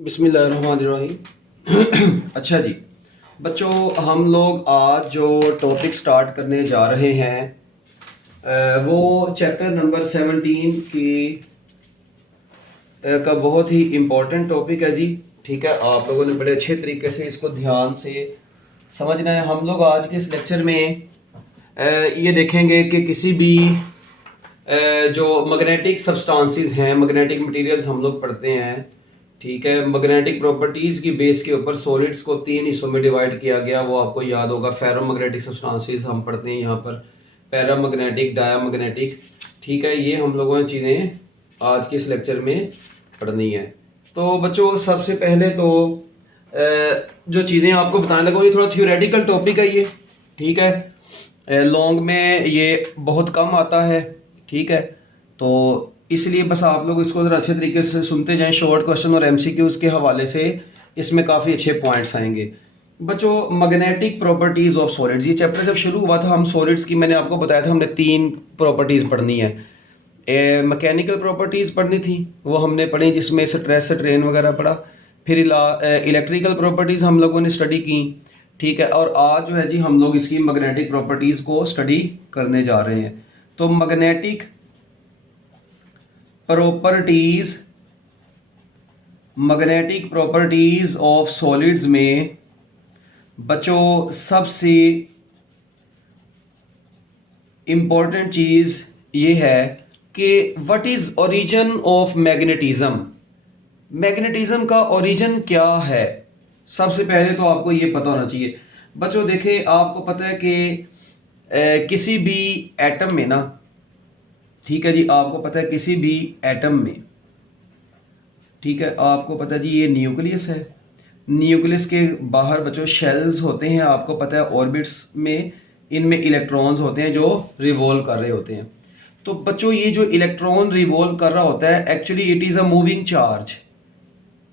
बिस्मिल्लाहिर्रहमानिर्रहीम। अच्छा जी बच्चों, हम लोग आज जो टॉपिक स्टार्ट करने जा रहे हैं वो चैप्टर नंबर 17 की का बहुत ही इम्पोर्टेंट टॉपिक है जी। ठीक है, आप लोगों ने बड़े अच्छे तरीके से इसको ध्यान से समझना है। हम लोग आज के इस लेक्चर में ये देखेंगे कि किसी भी जो मैग्नेटिक सब्सटेंसेस हैं, मैग्नेटिक मटेरियल्स हम लोग पढ़ते हैं। ठीक है, मैग्नेटिक प्रॉपर्टीज़ की बेस के ऊपर सॉलिड्स को 3 हिस्सों में डिवाइड किया गया। वो आपको याद होगा, फेरोमैग्नेटिक सब्सटेंसेस हम पढ़ते हैं यहाँ पर, पैरामैग्नेटिक, डायामैग्नेटिक। ठीक है, ये हम लोगों ने चीज़ें आज के इस लेक्चर में पढ़नी है। तो बच्चों सबसे पहले तो जो चीज़ें आपको बताने लगा ये थोड़ा थियोरेटिकल टॉपिक है ये। ठीक है, लॉन्ग में ये बहुत कम आता है। ठीक है, तो इसलिए बस आप लोग इसको ज़रा अच्छे तरीके से सुनते जाएं। शॉर्ट क्वेश्चन और एमसीक्यूज़ के हवाले से इसमें काफ़ी अच्छे पॉइंट्स आएंगे। बच्चों, मैग्नेटिक प्रॉपर्टीज़ ऑफ सॉलिड्स, ये चैप्टर जब शुरू हुआ था हम सॉलिड्स की, मैंने आपको बताया था हमने 3 प्रॉपर्टीज़ पढ़नी है। मैकेनिकल प्रॉपर्टीज़ पढ़नी थी, वो हमने पढ़ी, जिसमें स्ट्रेस स्ट्रेन वगैरह पढ़ा। फिर इलेक्ट्रिकल प्रॉपर्टीज़ हम लोगों ने स्टडी की। ठीक है, और आज जो है जी हम लोग इसकी मैग्नेटिक प्रॉपर्टीज़ को स्टडी करने जा रहे हैं। तो मैग्नेटिक प्रॉपर्टीज ऑफ सॉलिड्स में बच्चों सबसे इंपॉर्टेंट चीज ये है कि what is origin of magnetism. Magnetism का ओरिजिन क्या है, सबसे पहले तो आपको ये पता होना चाहिए। बच्चों देखिए, आपको पता है कि किसी भी एटम में ना, ठीक है जी, आपको पता है किसी भी एटम में, ठीक है, आपको पता है जी ये न्यूक्लियस है। न्यूक्लियस के बाहर बच्चों शेल्स होते हैं, आपको पता है ऑर्बिट्स में, इनमें इलेक्ट्रॉन्स होते हैं जो रिवॉल्व कर रहे होते हैं। तो बच्चों ये जो इलेक्ट्रॉन रिवॉल्व कर रहा होता है, actually it is a moving charge.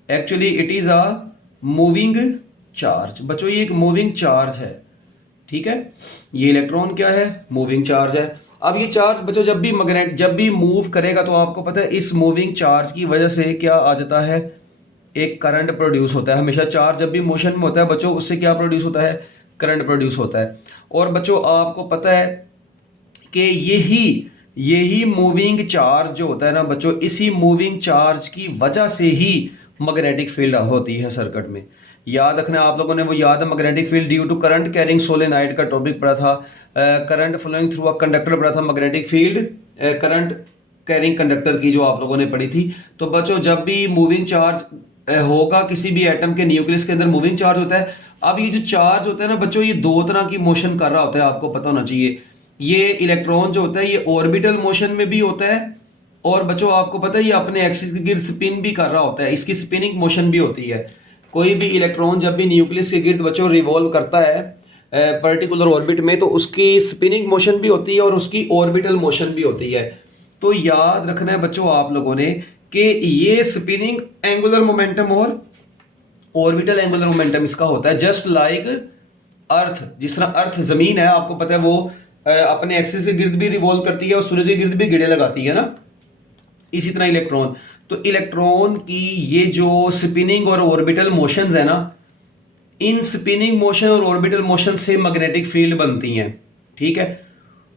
Actually it is a moving charge. बच्चों ये एक मूविंग चार्ज है। ठीक है, ये इलेक्ट्रॉन क्या है, मूविंग चार्ज है। अब ये चार्ज बच्चों जब भी मूव करेगा तो आपको पता है इस मूविंग चार्ज की वजह से क्या आ जाता है, एक करंट प्रोड्यूस होता है। हमेशा चार्ज जब भी मोशन में होता है बच्चों, उससे क्या प्रोड्यूस होता है, करंट प्रोड्यूस होता है। और बच्चों आपको पता है कि यही मूविंग चार्ज जो होता है ना बच्चों, इसी मूविंग चार्ज की वजह से ही मैग्नेटिक फील्ड होती है सर्किट में। याद रखना, आप लोगों ने वो याद है, magnetic field due to current carrying solenoid का टॉपिक पढ़ा था। Current flowing through a conductor पढ़ा था। Magnetic field current carrying conductor की जो आप लोगों ने पढ़ी थी। तो बच्चों जब भी मूविंग चार्ज होगा किसी भी एटम के न्यूक्लियस के अंदर, मूविंग चार्ज होता है। अब ये जो चार्ज होता है ना बच्चों, ये 2 तरह की मोशन कर रहा होता है, आपको पता होना चाहिए। ये इलेक्ट्रॉन जो होता है ये ऑर्बिटल मोशन में भी होता है, और बच्चों आपको पता है ये अपने एक्सिस के गिर्द स्पिन भी कर रहा होता है, इसकी स्पिनिंग मोशन भी होती है। कोई भी इलेक्ट्रॉन जब भी न्यूक्लियस के गिर्द बच्चों रिवॉल्व करता है पर्टिकुलर ऑर्बिट में, तो उसकी स्पिनिंग मोशन भी होती है और उसकी ऑर्बिटल मोशन भी होती है। तो याद रखना है बच्चों आप लोगों ने कि ये स्पिनिंग एंगुलर मोमेंटम और ऑर्बिटल एंगुलर मोमेंटम इसका होता है जस्ट लाइक अर्थ। जिस तरह अर्थ जमीन है, आपको पता है वो अपने एक्सिस के गिर्द भी रिवॉल्व करती है और सूरज के गिर्द भी गिरे लगाती है ना, इसी तरह इलेक्ट्रॉन। तो इलेक्ट्रॉन की ये जो स्पिनिंग और ऑर्बिटल मोशंस है ना, इन स्पिनिंग मोशन और ऑर्बिटल मोशन से मैग्नेटिक फील्ड बनती हैं। ठीक है,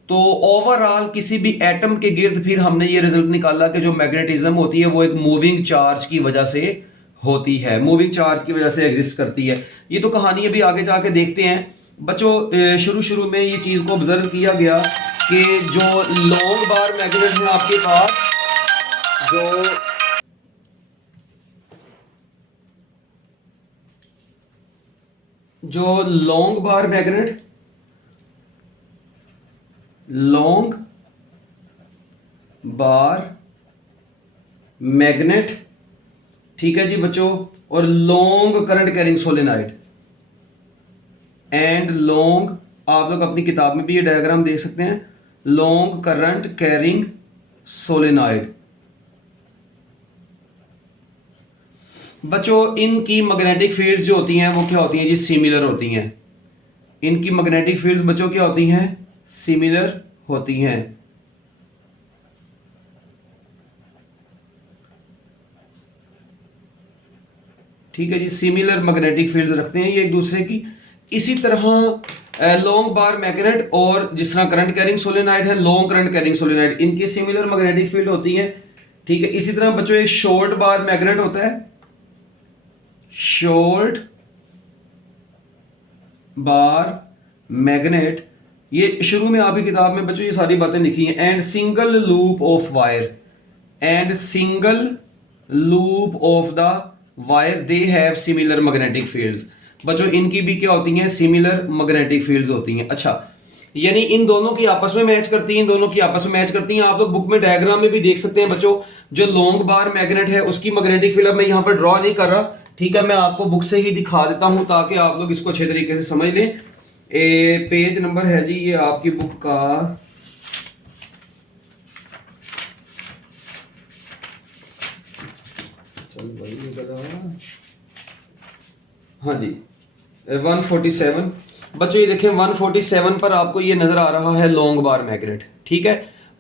तो ओवरऑल किसी भी एटम के गिर्द फिर हमने ये रिजल्ट निकाला कि जो मैग्नेटिज्म होती है वो एक मूविंग चार्ज की वजह से होती है, मूविंग चार्ज की वजह से एग्जिस्ट करती है। ये तो कहानी अभी आगे जाके देखते हैं बच्चों। शुरू में ये चीज को ऑब्जर्व किया गया कि जो लॉन्ग बार मैग्नेट है आपके पास, जो long bar magnet, long bar magnet, ठीक है जी बच्चों, और long current carrying solenoid and long, आप लोग अपनी किताब में भी ये डायग्राम देख सकते हैं, लॉन्ग करंट कैरिंग सोलेनाइड। बच्चों इनकी मैग्नेटिक फील्ड्स जो होती हैं वो क्या होती हैं जी, सिमिलर होती हैं। इनकी मैग्नेटिक फील्ड्स बच्चों क्या होती हैं, सिमिलर होती हैं। ठीक है जी, सिमिलर मैग्नेटिक फील्ड रखते हैं ये एक दूसरे की। इसी तरह लॉन्ग बार मैग्नेट और जिस तरह करंट कैरिंग सोलेनाइड है, लॉन्ग करंट कैरिंग सोलेनाइड, इनकी सिमिलर मैग्नेटिक फील्ड होती है। ठीक है, इसी तरह बच्चों एक शॉर्ट बार मैग्नेट होता है, शॉर्ट बार मैग्नेट, ये शुरू में आपकी किताब में बच्चों ये सारी बातें लिखी हैं। And single loop of wire, and single loop of the wire they have similar magnetic fields. बच्चों इनकी भी क्या होती हैं, सिमिलर मैग्नेटिक फील्ड्स होती हैं। अच्छा, यानी इन दोनों की आपस में मैच करती हैं, इन दोनों की आपस में मैच करती हैं। आप लोग बुक में डायग्राम में भी देख सकते हैं बच्चों, जो लॉन्ग बार मैग्नेट है उसकी मैग्नेटिक फील्ड मैं यहां पर ड्रॉ नहीं कर रहा, ठीक है, मैं आपको बुक से ही दिखा देता हूं ताकि आप लोग इसको अच्छे तरीके से समझ लें। पेज नंबर है जी ये आपकी बुक का, चल भाई, हाँ जी 147। बच्चों ये देखें 147 पर आपको ये नजर आ रहा है लॉन्ग बार मैग्नेट। ठीक है,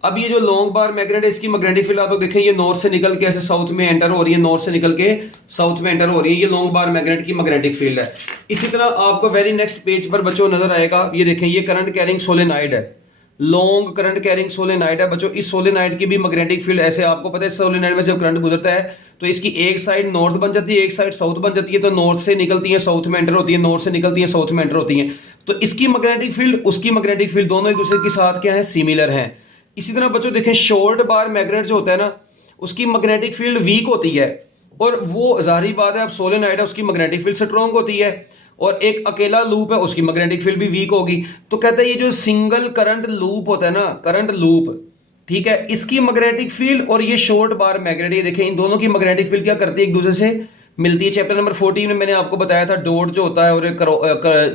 अब ये जो लॉन्ग बार मैग्नेट है इसकी मैग्नेटिक फील्ड आप लोग देखें, ये नॉर्थ से निकल के ऐसे साउथ में एंटर हो रही है, नॉर्थ से निकल के साउथ में एंटर हो रही है, ये लॉन्ग बार मैग्नेट की मैग्नेटिक फील्ड है। इसी तरह आपको वेरी नेक्स्ट पेज पर बच्चों नजर आएगा, ये देखें ये करंट कैरिंग सोलेनाइड है, लॉन्ग करंट कैरिंग सोलेनाइड है। बच्चों इस सोलेनाइड की भी मैग्नेटिक फील्ड ऐसे, आपको पता है सोलेनाइड में जब करंट गुजरता है तो इसकी एक साइड नॉर्थ बन जाती है, एक साइड साउथ बन जाती है, तो नॉर्थ से निकलती है साउथ में एंटर होती है, नॉर्थ से निकलती है साउथ में एंटर होती है। तो इसकी मैग्नेटिक फील्ड उसकी मैग्नेटिक फील्ड दोनों एक दूसरे के साथ क्या है, सिमिलर हैं। इसी तरह बच्चों देखें शॉर्ट बार मैग्नेट जो होता है ना उसकी मैग्नेटिक फील्ड वीक होती है, और वो जाहिर बात है अब सोलेनाइड है उसकी मैग्नेटिक फील्ड स्ट्रॉन्ग होती है, और एक अकेला लूप है उसकी मैग्नेटिक फील्ड भी वीक होगी। तो कहते हैं ये जो सिंगल करंट लूप होता है ना, करंट लूप, ठीक है, इसकी मैग्नेटिक फील्ड और ये शॉर्ट बार मैग्नेट, ये देखें इन दोनों की मैग्नेटिक फील्ड क्या करती है, एक दूसरे से मिलती है। चैप्टर नंबर 14 में मैंने आपको बताया था डॉट जो होता है और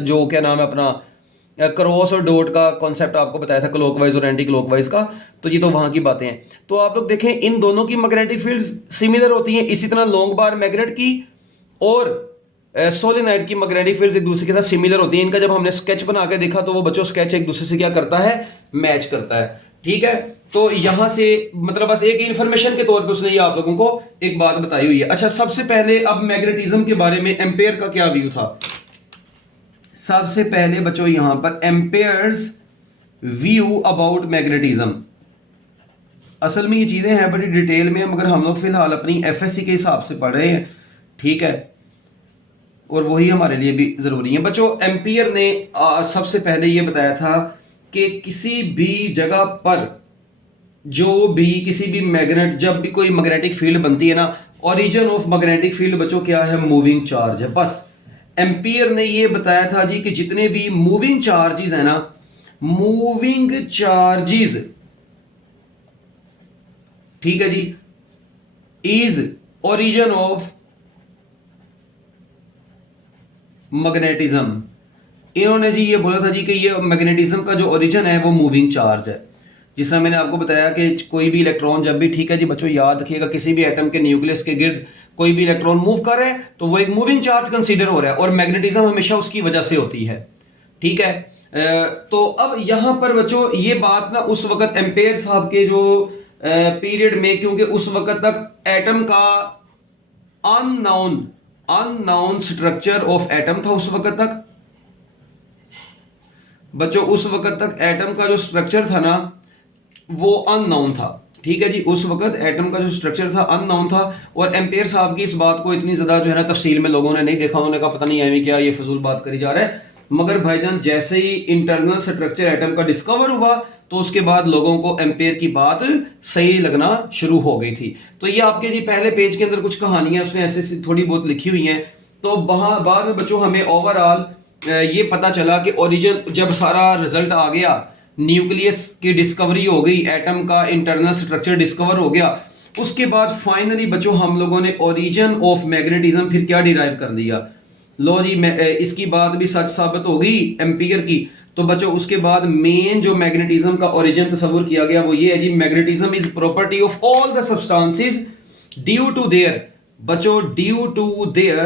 जो क्या नाम है अपना क्रॉस और डॉट का कॉन्सेप्ट आपको बताया था, क्लॉकवाइज और एंटी क्लॉकवाइज का, तो ये तो वहां की बातें हैं। तो आप लोग देखें इन दोनों की मैग्नेटिक फील्ड्स सिमिलर होती हैं। इसी तरह लॉन्ग बार मैग्नेट की और सोलेनाइड की मैग्नेटिक फील्ड्स एक दूसरे के साथ सिमिलर होती हैं। इनका जब हमने स्केच बना के देखा तो वो बच्चों स्केच एक दूसरे से क्या करता है, मैच करता है। ठीक है, तो यहां से मतलब बस एक इंफॉर्मेशन के तौर पे उसने ये आप लोगों को एक बात बताई हुई है। अच्छा, सबसे पहले अब मैग्नेटिज्म के बारे में एम्पेयर का क्या व्यू था। सबसे पहले बच्चों यहां पर एम्पेयर्स व्यू अबाउट मैग्नेटिज्म, असल में ये चीजें हैं बड़ी डिटेल में, मगर हम लोग फिलहाल अपनी एफएससी के हिसाब से पढ़ रहे हैं। ठीक है, और वही हमारे लिए भी जरूरी है। बच्चों एम्पियर ने सबसे पहले ये बताया था कि किसी भी जगह पर जो भी किसी भी मैग्नेट, जब भी कोई मैग्नेटिक फील्ड बनती है ना, ओरिजिन ऑफ मैग्नेटिक फील्ड बच्चों क्या है, मूविंग चार्ज है। बस एम्पियर ने ये बताया था जी कि जितने भी मूविंग चार्जेस है ना, मूविंग चार्जेस, ठीक है जी, इज ओरिजिन ऑफ मैग्नेटिज्म। इन्होंने जी ये बोला था जी कि ये मैग्नेटिज्म का जो ओरिजिन है वो मूविंग चार्ज है। जिस तरह मैंने आपको बताया कि कोई भी इलेक्ट्रॉन जब भी, ठीक है जी बच्चों याद रखिएगा, किसी भी एटम के न्यूक्लियस के गिर्द कोई भी इलेक्ट्रॉन मूव कर रहा है तो वो एक मूविंग चार्ज कंसीडर हो रहा है, और मैग्नेटिज्म हमेशा उसकी वजह से होती है। ठीक है, तो अब यहां पर बच्चों ये बात ना उस वक्त एम्पेयर साहब के जो पीरियड में, क्योंकि उस वक्त तक एटम का अननोन स्ट्रक्चर ऑफ एटम था उस वक्त तक। बच्चों उस वक्त तक एटम का जो स्ट्रक्चर था ना वो अननोन था। ठीक है जी, उस वक्त एटम का जो स्ट्रक्चर था अननोन था, और एम्पेयर साहब की इस बात को इतनी ज्यादा जो है ना तफसील में लोगों ने नहीं देखा, उन्होंने कहा पता नहीं है क्या ये फजूल बात करी जा रहा है। मगर भाईजान जैसे ही इंटरनल स्ट्रक्चर एटम का डिस्कवर हुआ तो उसके बाद लोगों को एम्पेयर की बात सही लगना शुरू हो गई थी। तो ये आपके जी पहले पेज के अंदर कुछ कहानियां उसने ऐसे थोड़ी बहुत लिखी हुई हैं। तो वहां बाद में बच्चों हमें ओवरऑल ये पता चला कि ओरिजिन, जब सारा रिजल्ट आ गया, न्यूक्लियस की डिस्कवरी हो गई, एटम का इंटरनल स्ट्रक्चर डिस्कवर हो गया, उसके बाद फाइनली बच्चों हम लोगों ने ओरिजिन ऑफ मैग्नेटिज्म फिर क्या डिराइव कर लिया। लो जी, इसकी बात भी सच साबित हो गई एम्पियर की। तो बच्चों उसके बाद मेन जो मैग्नेटिज्म का ओरिजिन तस्वुर किया गया वो ये है जी, magnetism is property of all the substances due to their, बच्चों due to their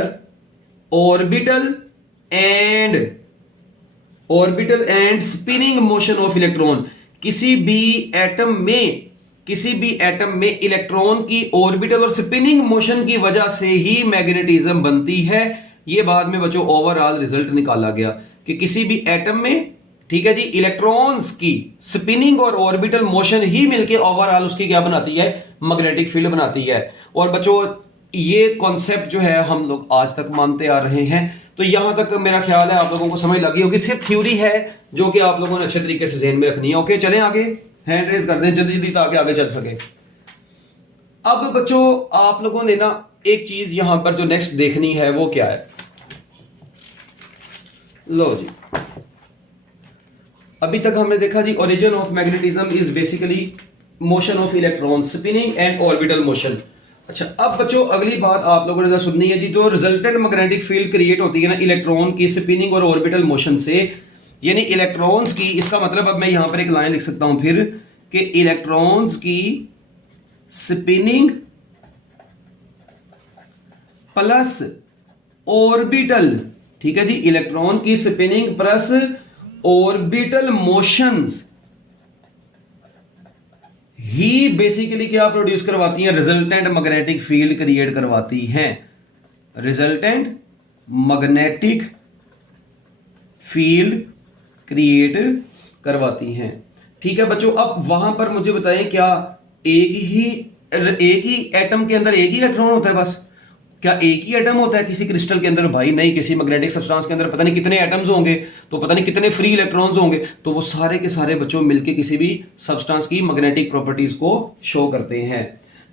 orbital and spinning motion of electron. किसी भी एटम में किसी भी एटम में इलेक्ट्रॉन की ऑर्बिटल और स्पिनिंग मोशन की वजह से ही मैग्नेटिज्म बनती है। ये बाद में बच्चों ओवरऑल रिजल्ट निकाला गया कि किसी भी एटम में, ठीक है जी, इलेक्ट्रॉन्स की स्पिनिंग और ऑर्बिटल मोशन ही मिलके ओवरऑल उसकी क्या बनाती है, मैग्नेटिक फील्ड बनाती है। और बच्चों ये कॉन्सेप्ट जो है हम लोग आज तक मानते आ रहे हैं। तो यहां तक मेरा ख्याल है आप लोगों को समझ लगी होगी, सिर्फ थ्योरी है जो कि आप लोगों ने अच्छे तरीके से ज़हन में रखनी है। ओके, चलें आगे, हैंड रेज कर दें जल्दी जल्दी ताकि आगे चल सके। अब बच्चों आप लोगों ने ना एक चीज यहां पर जो नेक्स्ट देखनी है वो क्या है, लो जी, अभी तक हमने देखा जी origin of magnetism is basically motion of electron, spinning and orbital motion. अच्छा, अब बच्चों अगली बात आप लोगों ने सुननी है जी, जो रिजल्टेंट मैग्नेटिक फील्ड क्रिएट होती है ना इलेक्ट्रॉन की स्पिनिंग और ऑर्बिटल मोशन से, यानी इलेक्ट्रॉन्स की, इसका मतलब अब मैं यहां पर एक लाइन लिख सकता हूं फिर कि इलेक्ट्रॉन्स की स्पिनिंग प्लस ऑर्बिटल, ठीक है जी, इलेक्ट्रॉन की स्पिनिंग प्लस ऑर्बिटल मोशंस ही बेसिकली क्या प्रोड्यूस करवाती हैं, रिजल्टेंट मैग्नेटिक फील्ड क्रिएट करवाती हैं, रिजल्टेंट मैग्नेटिक फील्ड क्रिएट करवाती हैं। ठीक है बच्चों, अब वहां पर मुझे बताएं क्या एक ही एटम के अंदर एक ही इलेक्ट्रॉन होता है बस? क्या एक ही एटम होता है किसी क्रिस्टल के अंदर? भाई नहीं, किसी मैग्नेटिक सब्सटेंस के अंदर पता नहीं कितने एटम्स होंगे, तो पता नहीं कितने फ्री इलेक्ट्रॉन्स होंगे, तो वो सारे के सारे बच्चों मिलके किसी भी सब्सटेंस की मैग्नेटिक प्रॉपर्टीज को शो करते हैं।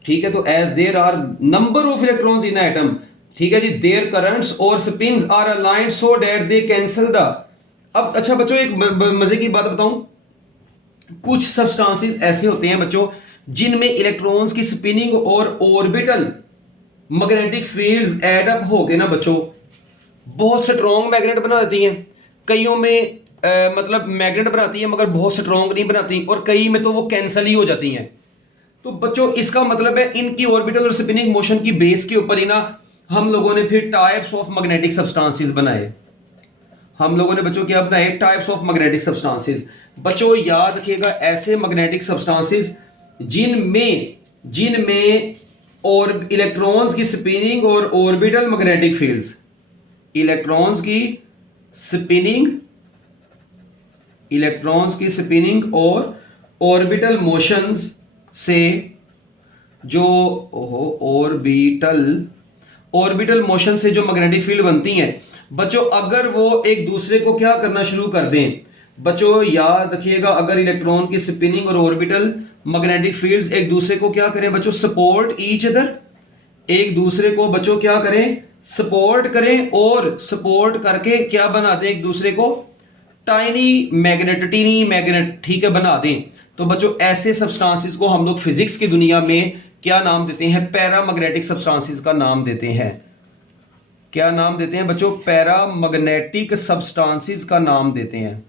ठीक है, तो as there are number of electrons in atom, ठीक है जी, देयर करंट्स और spins are aligned so that they cancel the. अब अच्छा बच्चों एक मजे की बात बताऊं, कुछ सब्सटेंसेस ऐसे होते हैं बच्चों जिनमें इलेक्ट्रॉन्स की स्पिनिंग और orbital magnetic fields add up होके ना बच्चों बहुत स्ट्रॉन्ग मैग्नेट बना देती हैं। कईयों में मतलब मैग्नेट बनाती है मगर बहुत स्ट्रॉन्ग नहीं बनाती, और कई में तो वो कैंसल ही हो जाती हैं। तो बच्चों इसका मतलब है इनकी ऑर्बिटल और स्पिनिंग मोशन की बेस के ऊपर ही ना हम लोगों ने फिर टाइप्स ऑफ मैग्नेटिक सब्सटेंसेस बनाए। हम लोगों ने बच्चों क्या बनाए, टाइप्स ऑफ मैग्नेटिक सब्सटेंसेस। बच्चों याद रखिएगा, ऐसे मैग्नेटिक सब्सटेंसेस जिनमें और इलेक्ट्रॉन्स की स्पिनिंग और ऑर्बिटल मैग्नेटिक फील्ड्स, इलेक्ट्रॉन्स की स्पिनिंग और ऑर्बिटल मोशंस से जो ऑर्बिटल मोशन से जो मैग्नेटिक फील्ड बनती हैं बच्चों, अगर वो एक दूसरे को क्या करना शुरू कर दें, बच्चों याद रखिएगा, अगर इलेक्ट्रॉन की स्पिनिंग और ऑर्बिटल मैग्नेटिक फील्ड्स एक दूसरे को क्या करें बच्चों, सपोर्ट ईच अदर, एक दूसरे को बच्चों क्या करें, सपोर्ट करें, और सपोर्ट करके क्या बना दें, एक दूसरे को टीनी मैग्नेट, ठीक है, बना दें। तो बच्चों ऐसे सब्सटेंसेस को हम लोग फिजिक्स की दुनिया में क्या नाम देते हैं, पैरामैग्नेटिक सब्सटेंसेस का नाम देते हैं। क्या नाम देते हैं बच्चों, पैरामैग्नेटिक सब्सटेंसेस का नाम देते हैं।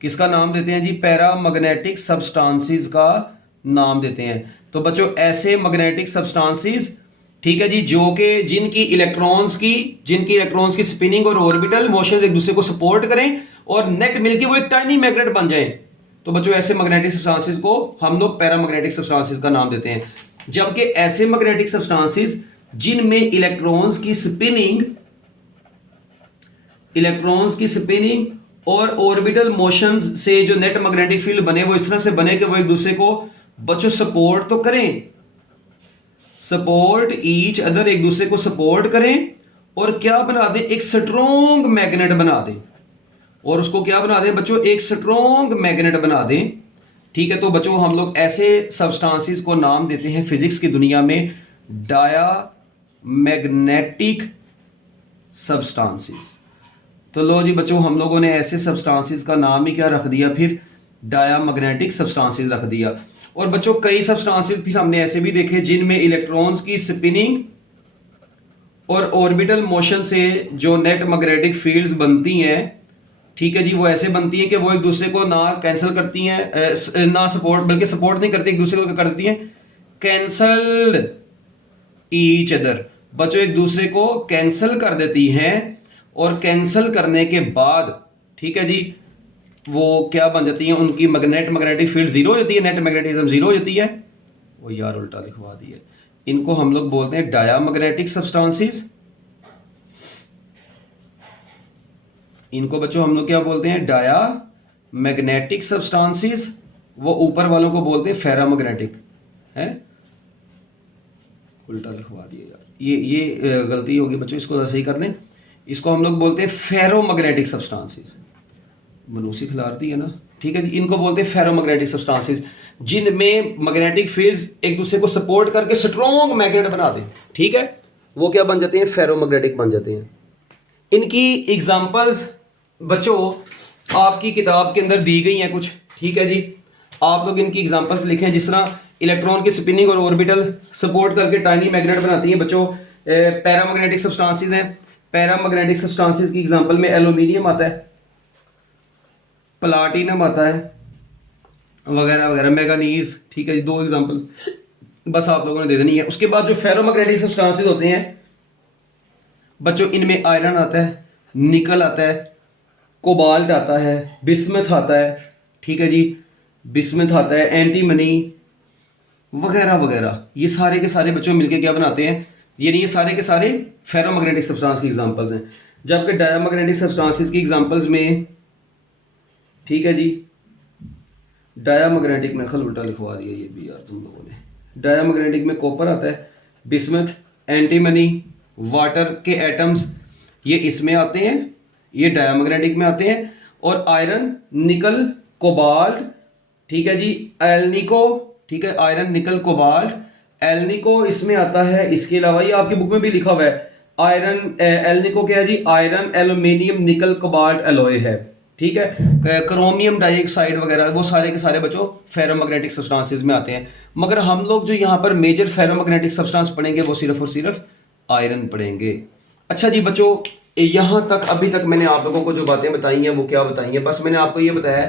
किसका नाम देते हैं जी, पैरामैग्नेटिक सब्सटेंसेस का नाम देते हैं। तो बच्चों ऐसे मैग्नेटिक सब्सटेंसेस, ठीक है जी, जो कि जिनकी इलेक्ट्रॉन्स की स्पिनिंग और ऑर्बिटल मोशन एक दूसरे को सपोर्ट करें और नेट मिलके वो एक टाइनी मैग्नेट बन जाए, तो बच्चों ऐसे मैग्नेटिक सब्सटेंसेस को हम लोग पैरामैग्नेटिक सब्सटेंसेस का नाम देते हैं। जबकि ऐसे मैग्नेटिक सब्सटेंसेस जिनमें इलेक्ट्रॉन्स की स्पिनिंग और ऑर्बिटल मोशंस से जो नेट मैग्नेटिक फील्ड बने वो इस तरह से बने कि वो एक दूसरे को बच्चों सपोर्ट तो करें, सपोर्ट ईच अदर, एक दूसरे को सपोर्ट करें, और क्या बना दें, एक स्ट्रॉन्ग मैग्नेट बना दें, और उसको क्या बना दें बच्चों, एक स्ट्रॉन्ग मैग्नेट बना दें। ठीक है, तो बच्चों हम लोग ऐसे सब्सटेंसेस को नाम देते हैं फिजिक्स की दुनिया में डायामैग्नेटिक सब्सटेंसेस। तो लो जी बच्चों, हम लोगों ने ऐसे सब्सटेंसेस का नाम ही क्या रख दिया, फिर डायामैग्नेटिक सब्सटेंसेस रख दिया। और बच्चों कई सब्सटेंसेस फिर हमने ऐसे भी देखे जिनमें इलेक्ट्रॉन्स की स्पिनिंग और ऑर्बिटल मोशन से जो नेट मैग्नेटिक फील्ड्स बनती हैं, ठीक है जी, वो ऐसे बनती हैं कि वो एक दूसरे को ना कैंसिल करती हैं, ना सपोर्ट, बल्कि सपोर्ट नहीं करती, एक दूसरे को करती हैं कैंसल्ड ईच अदर। बच्चों एक दूसरे को कैंसिल कर देती हैं, और कैंसिल करने के बाद, ठीक है जी, वो क्या बन जाती है, उनकी मैग्नेटिक फील्ड जीरो हो जाती है, नेट मैग्नेटिज्म जीरो हो जाती है। वो यार उल्टा लिखवा दिया। इनको हम लोग बोलते हैं डायामैग्नेटिक सब्सटेंसेस। इनको बच्चों हम लोग क्या बोलते हैं? Diamagnetic substances. वो ऊपर वालों को बोलते हैं फेरामैग्नेटिक। है उल्टा लिखवा दिया यार, ये गलती होगी बच्चों, इसको सही कर दें। इसको हम लोग बोलते हैं फेरोमैग्नेटिक सब्सटेंसेस। मनूसी खिलारती है ना, ठीक है जी। इनको बोलते हैं फेरोमैग्नेटिक सब्सटेंसेस, जिनमें मैग्नेटिक फील्ड्स एक दूसरे को सपोर्ट करके स्ट्रॉन्ग मैग्नेट बना दें, ठीक है। वो क्या बन जाते हैं? फेरोमैग्नेटिक बन जाते हैं। इनकी एग्जांपल्स बच्चों आपकी किताब के अंदर दी गई हैं कुछ, ठीक है जी। आप लोग इनकी एग्जांपल्स लिखें। जिस तरह इलेक्ट्रॉन की स्पिनिंग और ऑर्बिटल सपोर्ट करके टाइनी मैग्नेट बनाती हैं बच्चों, पैरामैग्नेटिक सब्सटेंसेस हैं। पैरामैग्नेटिक सब्सटेंसेस की एग्जांपल में एल्यूमिनियम आता है, प्लाटिनम आता है, वगैरह वगैरह, मैंगनीज, ठीक है जी। 2 एग्जांपल बस आप लोगों ने दे देनी है। उसके बाद जो फेरोमैग्नेटिक सब्सटेंसेस होते हैं बच्चों, इनमें आयरन आता है, निकल आता है, कोबाल्ट आता है, बिस्मथ आता है, ठीक है जी। बिस्मथ आता है, एंटीमनी वगैरह वगैरह। ये सारे के सारे बच्चों मिलके क्या बनाते हैं? यानी ये सारे के सारे फेरोमैग्नेटिक सब्सटेंस की एग्जांपल्स हैं। जबकि डायामैग्नेटिक सब्सटेंसेस की एग्जांपल्स में, ठीक है जी, डायामैग्नेटिक में खल उल्टा लिखवा दिया ये भी यार तुम लोगों ने। डायामैग्नेटिक में कॉपर आता है, बिस्मथ, एंटीमनी, वाटर के एटम्स ये इसमें आते हैं, ये डायामैग्नेटिक में आते हैं। और आयरन, निकल, कोबाल्ट, ठीक है जी, एल्निको, ठीक है, आयरन, निकल, कोबाल्ट, एल्निको इसमें आता है। इसके अलावा ये आपकी बुक में भी लिखा हुआ है, आयरन एल्निको क्या है जी? आयरन, एल्यूमिनियम, निकल, कोबाल्ट एलॉय है, ठीक है। क्रोमियम डाइऑक्साइड वगैरह वो सारे के सारे बच्चों फेरोमैग्नेटिक सब्सटेंसेस में आते हैं। मगर हम लोग जो यहाँ पर मेजर फेरोमैग्नेटिक सब्सटेंस पढ़ेंगे वो सिर्फ और सिर्फ आयरन पढ़ेंगे। अच्छा जी बच्चों, यहाँ तक अभी तक मैंने आप लोगों को जो बातें बताई हैं वो क्या बताई हैं? बस मैंने आपको ये बताया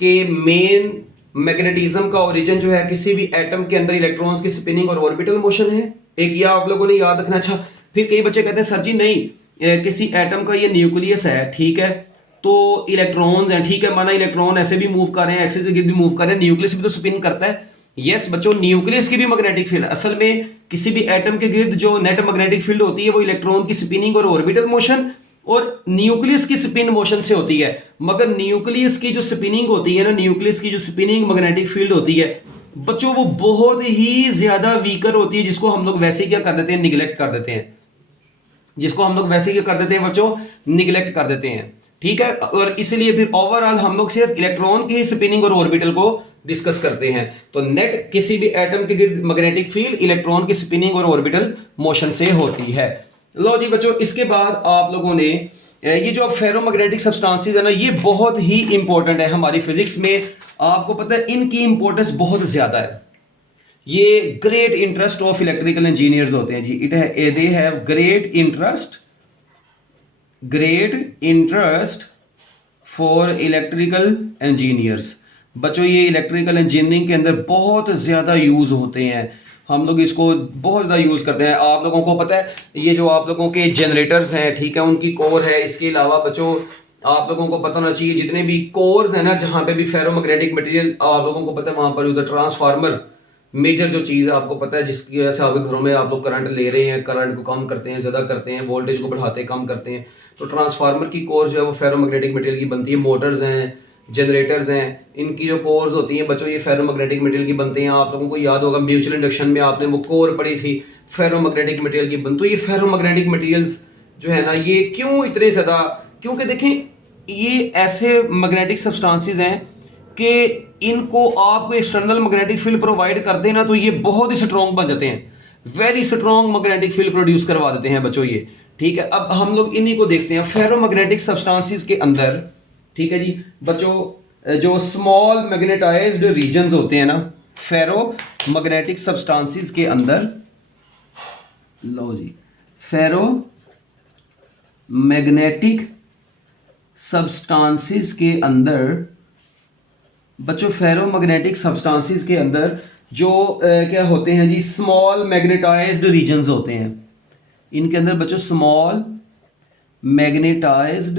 कि मेन मैग्नेटिज्म का ओरिजिन जो है किसी भी एटम के अंदर इलेक्ट्रॉन्स की स्पिनिंग और ऑर्बिटल मोशन है। एक ये आप लोगों ने याद रखना। अच्छा, फिर कई बच्चे कहते हैं सर जी नहीं, किसी एटम का ये न्यूक्लियस है, ठीक है, तो इलेक्ट्रॉन्स हैं, ठीक है, माना इलेक्ट्रॉन ऐसे भी मूव कर रहे हैं, एक्सिस के गिर्द भी मूव कर रहे हैं, न्यूक्लियस भी तो स्पिन करता है। यस बच्चों, न्यूक्लियस की भी मैग्नेटिक फील्ड, असल में किसी भी एटम के गिर्द जो नेट मैग्नेटिक फील्ड होती है वो इलेक्ट्रॉन की स्पिनिंग और ऑर्बिटल मोशन और न्यूक्लियस की स्पिन मोशन से होती है। मगर न्यूक्लियस की जो स्पिनिंग होती है ना, न्यूक्लियस की जो स्पिनिंग मैग्नेटिक फील्ड होती है बच्चों, वो बहुत ही ज्यादा वीकर होती है, जिसको हम लोग वैसे ही क्या कर देते हैं? निगलेक्ट कर देते हैं। जिसको हम लोग वैसे ही क्या कर देते हैं बच्चों? निगलेक्ट कर देते हैं, ठीक है। और इसलिए फिर ओवरऑल हम लोग सिर्फ इलेक्ट्रॉन की स्पिनिंग और ऑर्बिटल को डिस्कस करते हैं। तो नेट किसी भी एटम के गिर्द मैग्नेटिक फील्ड इलेक्ट्रॉन की स्पिनिंग और ऑर्बिटल मोशन से होती है। लो जी बच्चों, इसके बाद आप लोगों ने ये जो फेरोमैग्नेटिक सब्सटेंसेस है ना, ये बहुत ही इंपॉर्टेंट है हमारी फिजिक्स में। आपको पता है इनकी इंपॉर्टेंस बहुत ज्यादा है। ये great interest of electrical engineers होते हैं जी। इट है they have great interest for electrical engineers. बच्चों ये इलेक्ट्रिकल इंजीनियरिंग के अंदर बहुत ज्यादा यूज होते हैं। हम लोग इसको बहुत ज़्यादा यूज़ करते हैं। आप लोगों को पता है ये जो आप लोगों के जनरेटर्स हैं, ठीक है, उनकी कोर है। इसके अलावा बच्चों आप लोगों को पता होना चाहिए जितने भी कोर्स हैं ना, जहाँ पे भी फेरोमैग्नेटिक मटेरियल आप लोगों को पता है वहाँ पर उधर ट्रांसफार्मर मेजर जो चीज़ है आपको पता है, जिसकी वजह से आपके घरों में आप लोग करंट ले रहे हैं, करंट को कम करते हैं, ज़्यादा करते हैं, वोल्टेज को बढ़ाते हैं, कम करते हैं। तो ट्रांसफार्मर की कोर जो है वो फेरोमैग्नेटिक मटेरियल की बनती है। मोटर्स हैं, जनरेटर्स हैं, इनकी जो कोर्स होती हैं बच्चों ये फेरोमैग्नेटिक मटेरियल की बनते हैं। आप लोगों को याद होगा म्यूचुअल इंडक्शन में आपने वो कोर पढ़ी थी, फेरोमैग्नेटिक मटेरियल की बन। तो ये फेरोमैग्नेटिक मटेरियल्स जो है ना, ये क्यों इतने ज़्यादा? क्योंकि देखें ये ऐसे मैग्नेटिक सब्सटेंसेस हैं कि इनको आपको एक्सटर्नल मैग्नेटिक फील्ड प्रोवाइड कर देना तो ये बहुत ही स्ट्रॉन्ग बन जाते हैं, very strong magnetic field produce करवा देते हैं बच्चों ये, ठीक है। अब हम लोग इन्हीं को देखते हैं फेरोमैग्नेटिक सब्सटेंसेस के अंदर, ठीक है जी बच्चों। जो स्मॉल मैग्नेटाइज्ड रीजन्स होते हैं ना फेरोमैग्नेटिक सब्सटेंसेस के अंदर, लो जी, फेरोमैग्नेटिक सब्सटेंसेस के अंदर बच्चों, फेरोमैग्नेटिक सब्सटेंसेस के अंदर जो क्या होते हैं जी, स्मॉल मैग्नेटाइज्ड रीजन्स होते हैं। इनके अंदर बच्चों स्मॉल मैग्नेटाइज्ड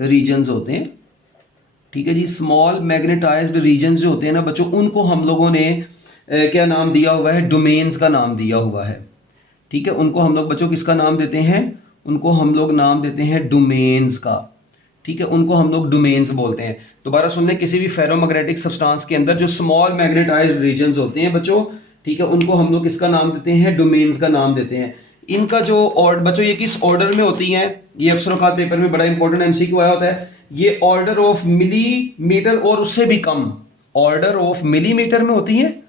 रीजन्स होते हैं, ठीक है जी। स्मॉल मैग्नेटाइज्ड रीजन्स जो होते हैं ना बच्चों, उनको हम लोगों ने क्या नाम दिया हुआ है, डोमेन्स का नाम दिया हुआ है। ठीक है, उनको हम लोग बच्चों किसका नाम देते हैं, उनको हम लोग नाम देते हैं डोमेन्स का। ठीक है, उनको हम लोग डोमेन्स बोलते हैं। दोबारा सुन लें, किसी भी फेरोमैग्नेटिक सब्सटेंस के अंदर जो स्मॉल मैग्नेटाइज्ड रीजन्स होते हैं बच्चों, ठीक है, उनको हम लोग किसका नाम देते हैं, डोमेन्स का नाम देते हैं। इनका जो ऑर्डर बच्चों, ये किस ऑर्डर में होती हैं, ये अक्सर औकात पेपर में बड़ा इंपॉर्टेंट एमसीक्यू आया होता है। ये ऑर्डर ऑफ मिलीमीटर और उससे भी कम, ऑर्डर ऑफ मिलीमीटर में होती है,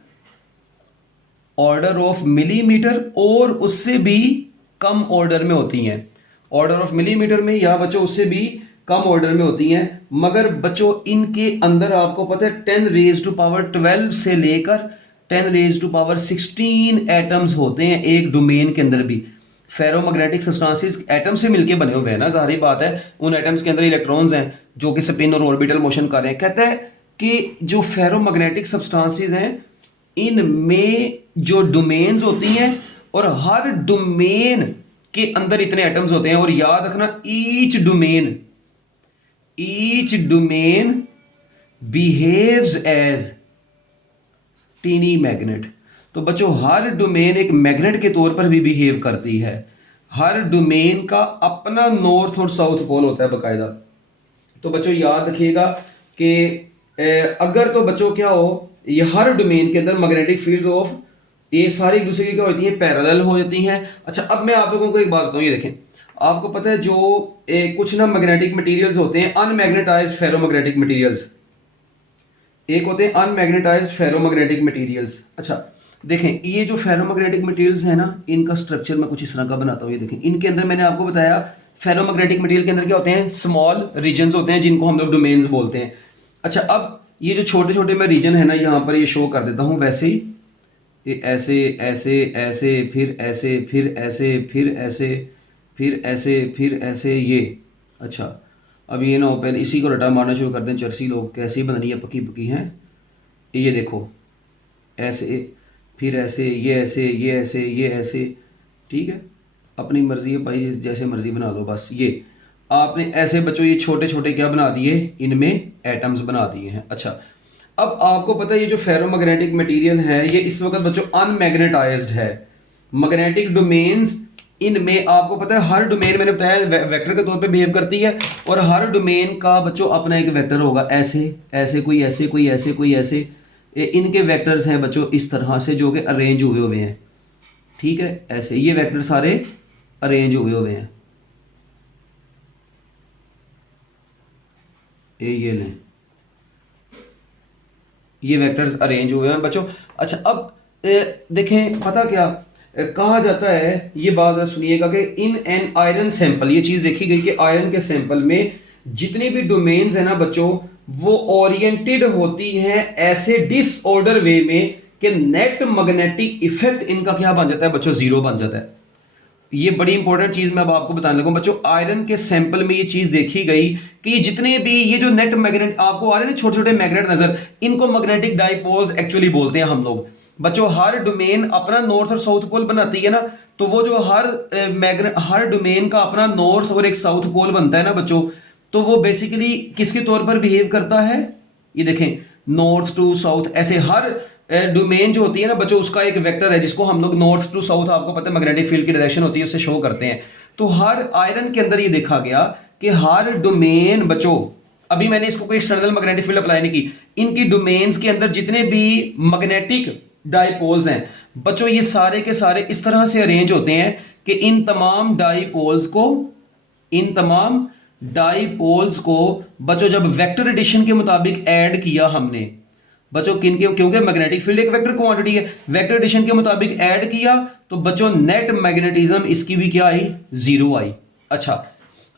ऑर्डर ऑफ मिलीमीटर और उससे भी कम ऑर्डर में होती हैं। ऑर्डर ऑफ मिलीमीटर में या बच्चों उससे भी कम ऑर्डर में होती हैं। मगर बच्चों इनके अंदर आपको पता है 10⁻12 से लेकर 10⁻16 एटम्स होते हैं एक डोमेन के अंदर भी। फेरोमैग्नेटिक सब्सटेंसेस एटम से मिलकर बने हुए हैं ना, जाहिर बात है उन एटम्स के अंदर इलेक्ट्रॉन्स हैं जो कि स्पिन और ऑर्बिटल मोशन कर रहे हैं। कहता है कि जो फेरोमैग्नेटिक सब्सटेंसेस हैं इनमें जो डोमेन्स होती हैं और हर डोमेन के अंदर इतने एटम्स होते हैं। और याद रखना, each domain behaves as tiny magnet. तो बच्चों हर डोमेन एक मैग्नेट के तौर पर भी बिहेव करती है। हर डोमेन का अपना नॉर्थ और साउथ पोल होता है बाकायदा। तो बच्चों याद रखिएगा कि अगर तो बच्चों क्या हो, ये हर डोमेन के अंदर मैग्नेटिक फील्ड ऑफ ये सारी एक दूसरे की क्या होती है, पैरेलल हो जाती हैं। अच्छा, अब मैं आप लोगों को एक बात बताऊं, ये देखें, आपको पता है जो कुछ ना मैग्नेटिक मटेरियल्स होते हैं अनमैग्नेटाइज्ड फेरोमैग्नेटिक मटेरियल्स, एक होते हैं अनमैग्नेटाइज्ड फेरोमैग्नेटिक मटेरियल्स। अच्छा देखें, ये जो फेरोमैग्नेटिक मटेरियल्स है ना, इनका स्ट्रक्चर मैं कुछ इस तरह का बनाता हूँ। ये देखें, इनके अंदर मैंने आपको बताया फेरोमैग्नेटिक मटेरियल के अंदर क्या होते हैं, स्मॉल रीजन्स होते हैं जिनको हम लोग डोमेन्स बोलते हैं। अच्छा, अब ये जो छोटे छोटे मैं रीजन है ना, यहाँ पर ये शो कर देता हूँ वैसे ही, ये ऐसे ऐसे ऐसे फिर ऐसे फिर ऐसे फिर ऐसे फिर ऐसे फिर ऐसे ये। अच्छा, अब ये ना हो पहले इसी को रटा मारना शुरू कर दें, चर्सी लोग कैसी बननी है, पकी पकी हैं। ये देखो ऐसे फिर ऐसे, ये ऐसे ये ऐसे ये ऐसे। ठीक है, अपनी मर्जी है भाई, जैसे मर्जी बना दो। बस ये आपने ऐसे बच्चों ये छोटे छोटे क्या बना दिए, इनमें एटम्स बना दिए हैं। अच्छा, अब आपको पता है ये जो फेरोमैग्नेटिक मटेरियल है ये इस वक्त बच्चों अनमैग्नेटाइज्ड है। मैग्नेटिक डोमेन्स इनमें आपको पता है हर डोमेन मैंने बताया वेक्टर के तौर पे बिहेव करती है, और हर डोमेन का बच्चों अपना एक वेक्टर होगा। ऐसे ऐसे कोई ऐसे कोई ऐसे कोई ऐसे, इनके वेक्टर्स हैं बच्चों इस तरह से जो कि अरेंज हुए हुए हैं। ठीक है, ऐसे ये वेक्टर सारे अरेंज हुए हुए हैं। ये लें, ये वेक्टर्स अरेंज हुए हैं बच्चों। अच्छा, अब देखें पता क्या कहा जाता है, ये बात सुनिएगा कि इन एन आयरन सैंपल, ये चीज देखी गई कि आयरन के सैंपल में जितनी भी डोमेन्स है ना बच्चों, वो ओरिएंटेड होती हैं ऐसे डिसऑर्डर वे में कि नेट मैग्नेटिक इफेक्ट इनका क्या बन जाता है बच्चों, जीरो बन जाता है। ये बड़ी इंपॉर्टेंट चीज मैं अब आपको बताने लगा बच्चों। आयरन के सैंपल में ये चीज देखी गई कि जितने भी ये जो नेट मैग्नेट आपको आ रहे हैं छोटे छोटे मैग्नेट नजर, इनको मैग्नेटिक डाइपोल्स एक्चुअली बोलते हैं हम लोग बच्चों। हर डोमेन अपना नॉर्थ और साउथ पोल बनाती है ना, तो वो जो हर डोमेन का अपना नॉर्थ और एक साउथ पोल बनता है ना बच्चों, तो वो बेसिकली किसके तौर पर बिहेव करता है, ये देखें नॉर्थ टू साउथ। ऐसे हर डोमेन जो होती है ना बच्चों उसका एक वेक्टर है जिसको हम लोग नॉर्थ टू साउथ, आपको पता है मैग्नेटिक फील्ड की डायरेक्शन होती है उससे शो करते हैं। तो हर आयरन के अंदर ये देखा गया कि हर डोमेन बच्चों, अभी मैंने इसको कोई एक्सटर्नल मैग्नेटिक फील्ड अप्लाई नहीं की, इनकी डोमेन्स के अंदर जितने भी मैग्नेटिक डाइपोल्स हैं बच्चों, ये सारे के सारे इस तरह से अरेंज होते हैं कि इन तमाम डाइपोल्स को बच्चों जब वेक्टर एडिशन के मुताबिक ऐड किया हमने बच्चों, क्योंकि मैग्नेटिक फील्ड एक वेक्टर क्वांटिटी है, वेक्टर एडिशन के मुताबिक ऐड किया तो बच्चों नेट मैग्नेटिज्म इसकी भी क्या आई, जीरो आई। अच्छा,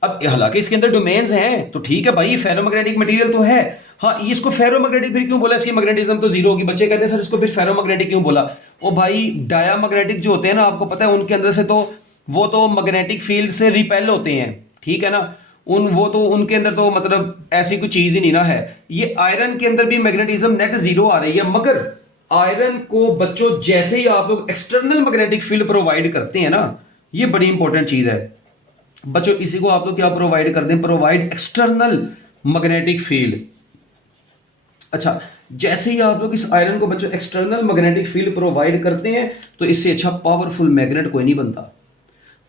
अब हालांकि इसके अंदर डोमेन्स हैं तो ठीक है भाई, फेरोमैग्नेटिक मटेरियल तो है। हाँ, इसको फेरोमैग्नेटिक फिर क्यों बोला, इसकी मैग्नेटिज्म तो जीरो होगी। बच्चे कहते हैं सर इसको फिर फेरोमैग्नेटिक क्यों बोला। ओ भाई, डायामैग्नेटिक जो होते हैं ना, आपको पता है उनके अंदर से तो वो तो मैग्नेटिक फील्ड से रिपेल होते हैं, ठीक है ना, उनके अंदर तो मतलब ऐसी कोई चीज ही नहीं ना है। ये आयरन के अंदर भी मैग्नेटिज्म नेट जीरो आ रही है, मगर आयरन को बच्चों जैसे ही आप लोग एक्सटर्नल मैग्नेटिक फील्ड प्रोवाइड करते हैं ना, ये बड़ी इंपॉर्टेंट चीज है बच्चों, इसी को आप लोग क्या प्रोवाइड करते हैं, प्रोवाइड एक्सटर्नल मैग्नेटिक फील्ड। अच्छा, जैसे ही आप लोग इस आयरन को बच्चों एक्सटर्नल मैग्नेटिक फील्ड प्रोवाइड करते हैं तो इससे अच्छा पावरफुल मैग्नेट कोई नहीं बनता।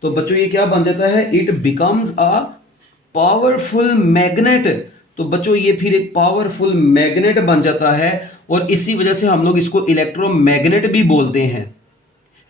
तो बच्चों ये क्या बन जाता है, it becomes a powerful magnet. तो बच्चों ये फिर एक पावरफुल मैग्नेट बन जाता है और इसी वजह से हम लोग इसको इलेक्ट्रोमैग्नेट भी बोलते हैं।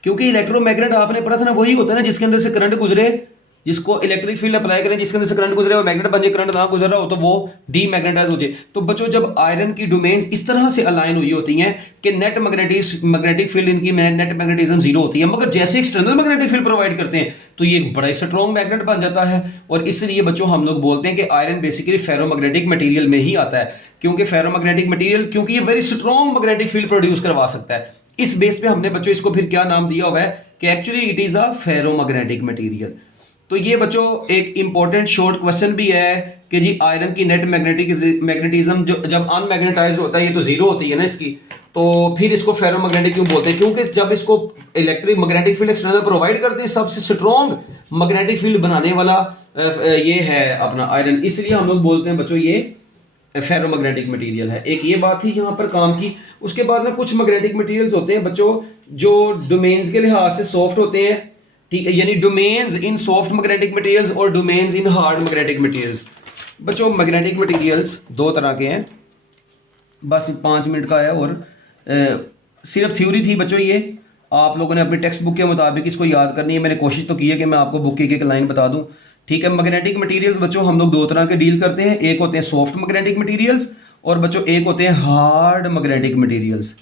क्योंकि इलेक्ट्रोमैग्नेट आपने पढ़ा था ना, वही होता है ना जिसके अंदर से करंट गुजरे, जिसको इलेक्ट्रिक फील्ड अप्लाई करें, जिसके अंदर से करंट गुजरे और मैग्नेट बन जाए, करंट ना गुजर रहा हो तो वो डीमैग्नेटाइज हो जाए। तो बच्चों जब आयरन की डोमेन्स इस तरह से अलाइन हुई होती हैं कि नेट मैग्नेटिक फील्ड इनकी नेट मैग्नेटिज्म जीरो होती है, मगर जैसे एक्सटर्नल मैग्नेटिक फील्ड प्रोवाइड करते हैं तो ये एक बड़ा स्ट्रॉन्ग मैग्नेट बन जाता है। और इसलिए बच्चों हम लोग बोलते हैं कि आयरन बेसिकली फेरोमैग्नेटिक मटेरियल में ही आता है, क्योंकि फेरोमैग्नेटिक मटेरियल, क्योंकि ये very strong magnetic field produce करवा सकता है। इस बेस पे हमने बच्चों इसको फिर क्या नाम दिया हुआ है कि actually it is a ferromagnetic material. तो ये बच्चों एक इंपॉर्टेंट शॉर्ट क्वेश्चन भी है कि जी आयरन की नेट मैग्नेटिज्म जो जब अनमैग्नेटाइज्ड होता है ये तो जीरो होती है ना इसकी, तो फिर इसको फेरोमैग्नेटिक क्यों बोलते हैं, क्योंकि जब इसको electric magnetic field external provide करते हैं सबसे स्ट्रॉन्ग मैग्नेटिक फील्ड बनाने वाला ये है अपना आयरन, इसलिए हम लोग बोलते हैं बच्चों ये फेरोमैग्नेटिक मटेरियल है। एक ये बात थी यहाँ पर काम की। उसके बाद में कुछ मैग्नेटिक मटेरियल्स होते हैं बच्चों जो डोमेन्स के लिहाज से सॉफ्ट होते हैं, ठीक है, यानी domains in soft magnetic materials और domains in hard magnetic materials. बच्चों मैग्नेटिक मटेरियल्स दो तरह के हैं, बस 5 मिनट का है और सिर्फ थ्योरी थी बच्चों, ये आप लोगों ने अपनी टेक्स्ट बुक के मुताबिक इसको याद करनी है। मैंने कोशिश तो की है कि मैं आपको बुक की एक लाइन बता दूं, ठीक है। मैग्नेटिक मटेरियल्स बच्चों हम लोग दो तरह के डील करते हैं, एक होते हैं सॉफ्ट मैग्नेटिक मटेरियल्स और बच्चों एक होते हैं हार्ड मैग्नेटिक मटेरियल्स।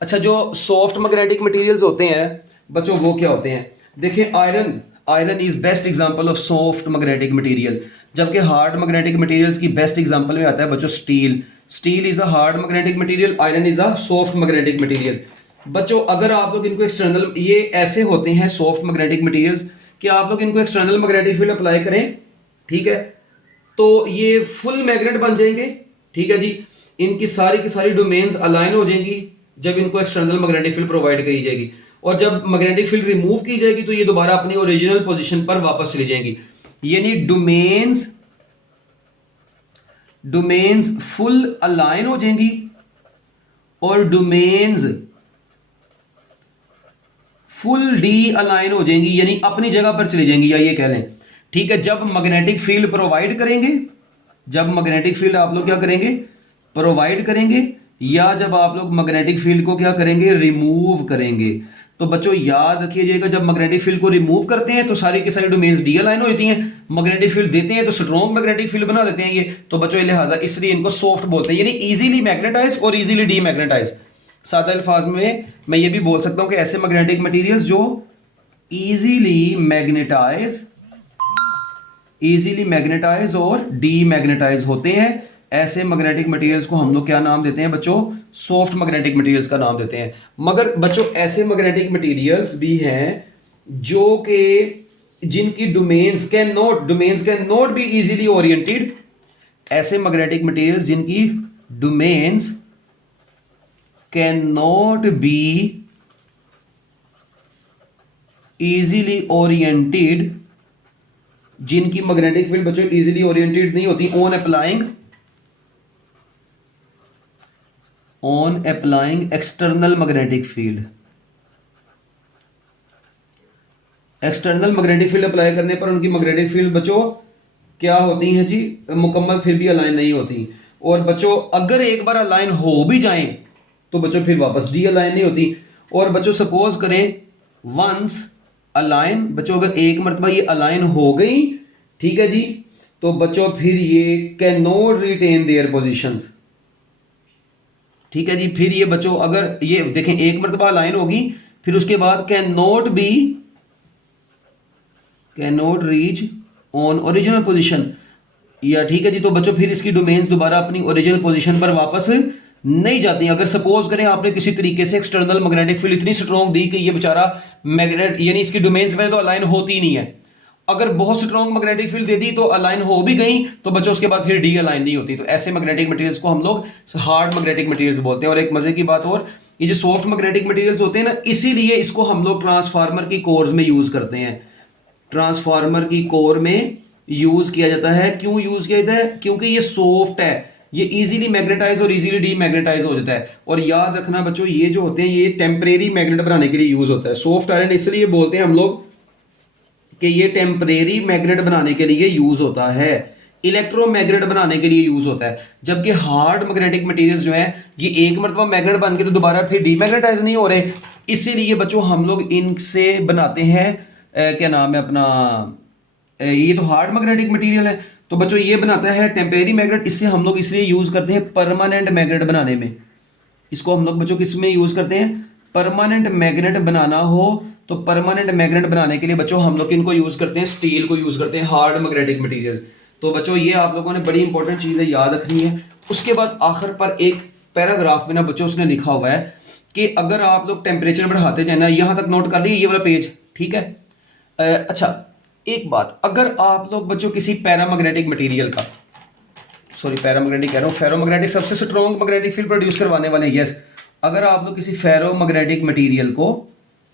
अच्छा, जो सॉफ्ट मैग्नेटिक मटेरियल्स होते हैं बच्चों वो क्या होते हैं, देखिए iron is best example of soft magnetic material, जबकि हार्ड मैग्नेटिक मटेरियल्स की बेस्ट एग्जांपल में आता है बच्चों steel. Steel is a hard magnetic material, iron is a soft magnetic material. बच्चों अगर आप लोग इनको एक्सटर्नल, ये ऐसे होते हैं सॉफ्ट मैग्नेटिक मटेरियल्स कि आप लोग इनको एक्सटर्नल मैग्नेटिक फील्ड अप्लाई करें, ठीक है, तो ये फुल मैग्नेट बन जाएंगे, ठीक है जी। इनकी सारी की सारी डोमेन्स अलाइन हो जाएंगी जब इनको एक्सटर्नल मैग्नेटिक फील्ड प्रोवाइड की जाएगी, और जब मैग्नेटिक फील्ड रिमूव की जाएगी तो ये दोबारा अपनी ओरिजिनल पोजीशन पर वापस चली जाएंगी। यानी डोमेन्स फुल अलाइन हो जाएंगी और डोमेन्स फुल डी अलाइन हो जाएंगी, यानी अपनी जगह पर चली जाएंगी, या ये कह लें, ठीक है। जब मैग्नेटिक फील्ड प्रोवाइड करेंगे, जब मैग्नेटिक फील्ड आप लोग क्या करेंगे प्रोवाइड करेंगे, या जब आप लोग मैग्नेटिक फील्ड को क्या करेंगे रिमूव करेंगे। तो बच्चों याद रखिएगा, जब मैग्नेटिक फील्ड को रिमूव करते हैं तो सारी की सारी डोमेन्स डी अलाइन हो जाती हैं, मैग्नेटिक फील्ड देते हैं तो स्ट्रॉन्ग मैग्नेटिक फील्ड बना देते हैं ये। तो बच्चों लिहाजा इसलिए इनको सॉफ्ट बोलते हैं, यानी इजीली मैग्नेटाइज और इजीली डीमैग्नेटाइज। सादा अल्फाज में मैं ये भी बोल सकता हूं कि ऐसे मैग्नेटिक मटेरियल्स जो इजीली मैग्नेटाइज और डीमैग्नेटाइज होते हैं, ऐसे मैग्नेटिक मटेरियल्स को हम लोग क्या नाम देते हैं बच्चों, सॉफ्ट मैग्नेटिक मटेरियल्स का नाम देते हैं। मगर बच्चों ऐसे मैग्नेटिक मटेरियल्स भी हैं जो कि जिनकी domains can not be easily oriented, ऐसे मैग्नेटिक मटेरियल्स जिनकी domains can not be easily oriented, जिनकी मैग्नेटिक फील्ड बच्चों इजीली ओरिएंटेड नहीं होती, on applying external magnetic field. External magnetic field apply करने पर उनकी मैग्नेटिक फील्ड बच्चों क्या होती हैं जी, मुकम्मल फिर भी अलाइन नहीं होती। और बच्चों अगर एक बार अलाइन हो भी जाएं तो बच्चों फिर वापस डी अलाइन नहीं होती। और बच्चों सपोज करें वंस अलाइन, बच्चों अगर एक मरतबा ये अलाइन हो गई, ठीक है जी, तो बच्चों फिर ये can not retain their positions, ठीक है जी। फिर ये बच्चों अगर ये देखें एक मरतबा अलाइन होगी फिर उसके बाद can not reach on original position, या ठीक है जी। तो बच्चों फिर इसकी डोमेन्स दोबारा अपनी ओरिजिनल पोजीशन पर वापस नहीं जाती। अगर सपोज करें आपने किसी तरीके से एक्सटर्नल मैग्नेटिक फील्ड इतनी स्ट्रॉन्ग दी कि ये बेचारा मैग्नेट, यानी इसकी डोमेन्स में तो अलाइन होती ही नहीं है, अगर बहुत स्ट्रॉन्ग मैग्नेटिक फील्ड दे दी तो अलाइन हो भी गई तो बच्चों उसके बाद फिर डी अलाइन नहीं होती। तो ऐसे मैग्नेटिक मटेरियल्स को हम लोग हार्ड मैग्नेटिक मटेरियल्स बोलते हैं। और एक मजे की बात और, ये जो सॉफ्ट मैग्नेटिक मटेरियल्स होते हैं ना, इसीलिए इसको हम लोग ट्रांसफार्मर की कोर्स में यूज करते हैं, ट्रांसफार्मर की कोर में यूज किया जाता है। क्यों यूज किया जाता है, क्योंकि ये सॉफ्ट है, ये इजीली मैग्नेटाइज और इजीली डीमैग्नेटाइज हो जाता है। और याद रखना बच्चों, ये जो होते हैं ये टेम्परेरी मैग्नेट बनाने के लिए यूज होता है। सॉफ्ट आयरन इसलिए बोलते हैं हम लोग कि ये टेम्परेरी मैग्नेट बनाने के लिए यूज होता है, इलेक्ट्रोमैग्नेट बनाने के लिए यूज होता है। जबकि हार्ड मैग्नेटिक मटेरियल्स जो है ये एक मरतबा मैग्नेट बन के तो दोबारा फिर डीमैग्नेटाइज नहीं हो रहे, इसीलिए बच्चों हम लोग इनसे बनाते हैं क्या नाम है अपना, ये तो हार्ड मैग्नेटिक मटेरियल है, तो बच्चों ये बनाता है टेम्परेरी मैग्नेट। इससे हम लोग इसलिए यूज करते हैं परमानेंट मैग्नेट बनाने में। इसको हम लोग बच्चों किस में यूज करते हैं, परमानेंट मैग्नेट बनाना हो तो परमानेंट मैग्नेट बनाने के लिए बच्चों हम लोग इनको यूज करते हैं, स्टील को यूज करते हैं, हार्ड मैग्नेटिक मटेरियल। तो बच्चों ये आप लोगों ने बड़ी इंपॉर्टेंट चीजें याद रखनी है। उसके बाद आखिर पर एक पैराग्राफ में ना बच्चों उसने लिखा हुआ है कि अगर आप लोग टेम्परेचर बढ़ाते जाए ना, यहां तक नोट कर ली ये वाला पेज, ठीक है। अच्छा एक बात, अगर आप लोग बच्चों किसी पैरामैग्नेटिक मटेरियल का, सॉरी पैरामैग्नेटिक कह रहा हूँ, फेरोमैग्नेटिक सबसे स्ट्रॉन्ग मैग्नेटिक फील्ड प्रोड्यूस करवाने वाले, यस, अगर आप लोग किसी फेरोमैग्नेटिक मटेरियल को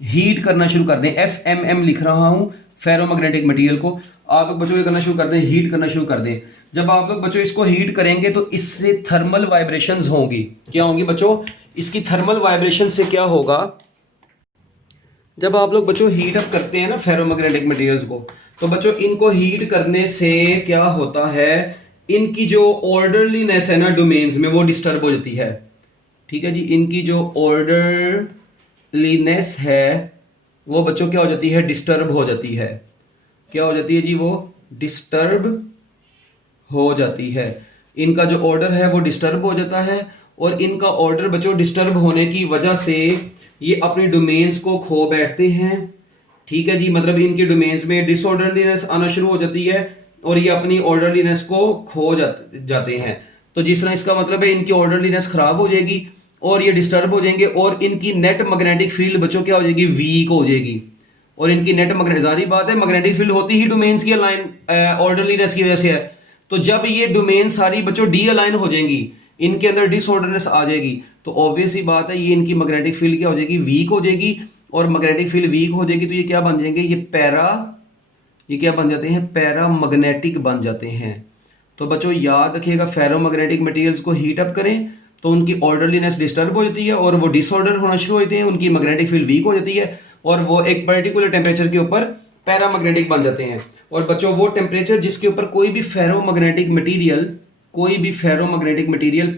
हीट करना शुरू कर दें, FMM लिख रहा हूं, फेरोमैग्नेटिक मटेरियल को आप लोग बच्चों ये करना शुरू कर दें, हीट करना शुरू कर दें। जब आप लोग बच्चों इसको हीट करेंगे तो इससे थर्मल वाइब्रेशंस होंगी। क्या होंगी बच्चों, इसकी थर्मल वाइब्रेशन से क्या होगा, जब आप लोग बच्चों हीट अप करते हैं ना फेरोमैग्नेटिक मटेरियल्स को, तो बच्चों इनको हीट करने से क्या होता है, इनकी जो ऑर्डरलीनेस है ना डोमेन्स में वो डिस्टर्ब हो जाती है। ठीक है जी, इनकी जो ऑर्डरलीनेस है वो बच्चों क्या हो जाती है, डिस्टर्ब हो जाती है। क्या हो जाती है जी, वो डिस्टर्ब हो जाती है। इनका जो ऑर्डर है वो डिस्टर्ब हो जाता है, और इनका ऑर्डर बच्चों डिस्टर्ब होने की वजह से ये अपने डोमेन्स को खो बैठते हैं। ठीक है जी, मतलब इनके डोमेन्स में डिसऑर्डरलीनेस आना शुरू हो जाती है और ये अपनी ऑर्डरलीनेस को खो जाते हैं। तो जिस तरह इसका मतलब है इनकी ऑर्डरलीनेस खराब हो जाएगी और ये डिस्टर्ब हो जाएंगे, और इनकी नेट मैग्नेटिक फील्ड बच्चों क्या हो जाएगी, वीक हो जाएगी। और इनकी नेट मैग्नेटिक, जारी बात है मैग्नेटिक फील्ड होती ही डोमेन्स की अलाइन ऑर्डरलीनेस की वजह से है। तो जब ये डोमेन सारी बच्चों डी अलाइन हो जाएंगी, इनके अंदर डिसऑर्डरनेस आ जाएगी, तो ऑब्वियस ही बात है ये इनकी मैग्नेटिक फील्ड क्या हो जाएगी, वीक हो जाएगी। और मैग्नेटिक फील्ड वीक हो जाएगी तो ये क्या बन जाएंगे, ये क्या बन जाते हैं, पैरामैग्नेटिक बन जाते हैं। तो बच्चों याद रखिएगा, फेरोमैग्नेटिक मटेरियल्स को हीट अप करें तो उनकी ऑर्डरलीनेस डिस्टर्ब हो जाती है और वो डिसऑर्डर होना शुरू हो जाते हैं, उनकी मैग्नेटिक फील्ड वीक हो जाती है और वो एक पर्टिकुलर टेम्परेचर के ऊपर पैरामैग्नेटिक बन जाते हैं। और बच्चों वो टेम्परेचर जिसके ऊपर कोई भी फेरोमैग्नेटिक मटेरियल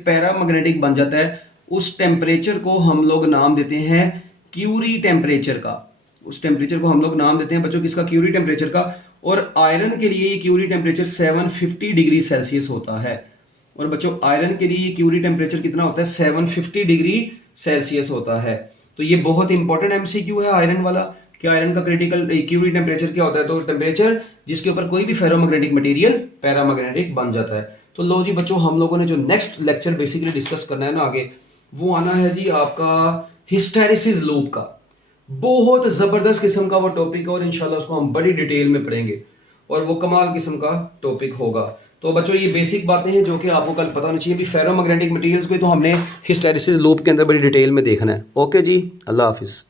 पैरामैग्नेटिक बन जाता है, उस टेम्परेचर को हम लोग नाम देते हैं क्यूरी टेम्परेचर का। उस टेम्परेचर को हम लोग नाम देते हैं बच्चों किसका, क्यूरी टेम्परेचर का। और आयरन के लिए ये क्यूरी टेम्परेचर 750 डिग्री सेल्सियस होता है। और बच्चों आयरन के लिए ये क्यूरी टेम्परेचर कितना होता है, 750 डिग्री सेल्सियस होता है। तो ये बहुत इंपॉर्टेंट MCQ है आयरन वाला, कि आयरन का क्रिटिकल क्यूरी टेम्परेचर क्या होता है, तो टेम्परेचर जिसके ऊपर कोई भी फेरोमैग्नेटिक मटेरियल पैरामैग्नेटिक बन जाता है। तो लो जी बच्चों, हम लोगों ने जो नेक्स्ट लेक्चर बेसिकली डिस्कस करना है ना आगे, वो आना है जी आपका हिस्टैरिसीस लूप का। बहुत जबरदस्त किस्म का वो टॉपिक है और इंशाल्लाह उसको हम बड़ी डिटेल में पढ़ेंगे और वो कमाल किस्म का टॉपिक होगा। तो बच्चों ये बेसिक बातें हैं जो कि आपको कल पता होनी चाहिए। भी फेरोमैग्नेटिक मटेरियल्स को तो हमने हिस्टैरिसीस लूप के अंदर बड़ी डिटेल में देखना है। ओके जी, अल्लाह हाफिज़।